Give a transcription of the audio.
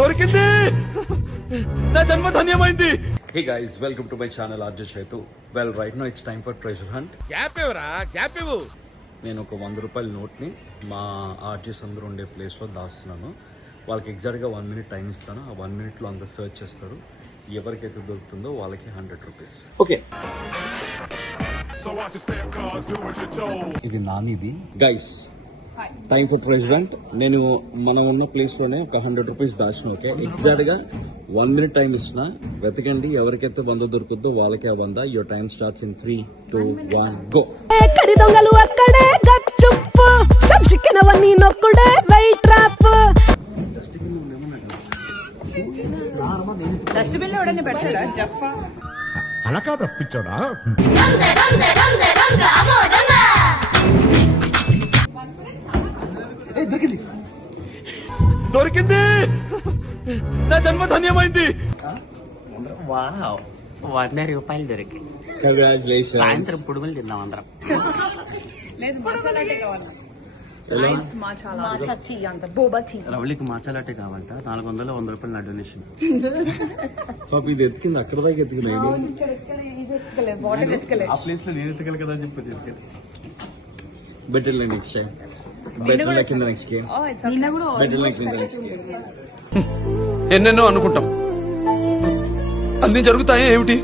దొరికింది నా జన్మ ధన్యమైంది. Hey guys, welcome to my channel RJ Chetu. Well, right now it's time for treasure hunt. Gap ఇవ్వరా, gap ఇవ్వు. నేను ఒక 100 రూపాయల నోట్ని మా ఆర్జెస్ అందరూ ఉండే ప్లేస్లో దాస్తున్నాను. వాళ్ళకి ఎగ్జాక్ట్గా 1 minute టైం ఇస్తాను. ఆ 1 minute అందరు సర్చ్ చేస్తారు. ఎవరికైతే దొరుకుతుందో వాళ్ళకి 100 రూపీస్. ఓకే, ఇది నానిది. Guys, time for president. నేను మనం ఉన్న ప్లేస్ లోనే ఒక 100 రూపీస్ దాచిన. ఓకే, ఎగ్జాక్ట్ గా 1 minute టైం ఇచ్చిన. వెతకండి, ఎవరికైతే 100 దొరుకుద్దో వాళ్ళకే ఆ 100. Your time starts in 3, 2, 1 go. ఎక్కడి దొంగలు అక్కడే గప్చుప్పు, చంచికినవన్నీ నొక్కుడే వెయిట్ ట్రాప్. డస్ట్బిన్ లో ఎవడన్నా పెడతాడా జఫా? అలా కాదు తప్పించాడా. దొరికింది నా జన్మ ధన్యమైంది. వావ్, 100 రూపాయలు దొరికి. కంగ్రాచులేషన్స్. సాయంత్రం పుడుగులు తిన్నాం అందరం. లేదు, మసాలాటే కావాలి. రవళికి మాచాలాటే కావాలంట. 400 100 రూపాయలు నా డొనేషన్. పాప ఇది ఎత్తుకింది, అక్కడ దాకా ఎత్తుకున్నాయి. ఆ ప్లేస్ లో నేను ఎత్తుకెళ్ళి కదా అని చెప్పి better next time. Better like in the next game. Better like in the next game. ఎన్నెన్నో అనుకుంటాం, అన్ని జరుగుతాయా ఏమిటి?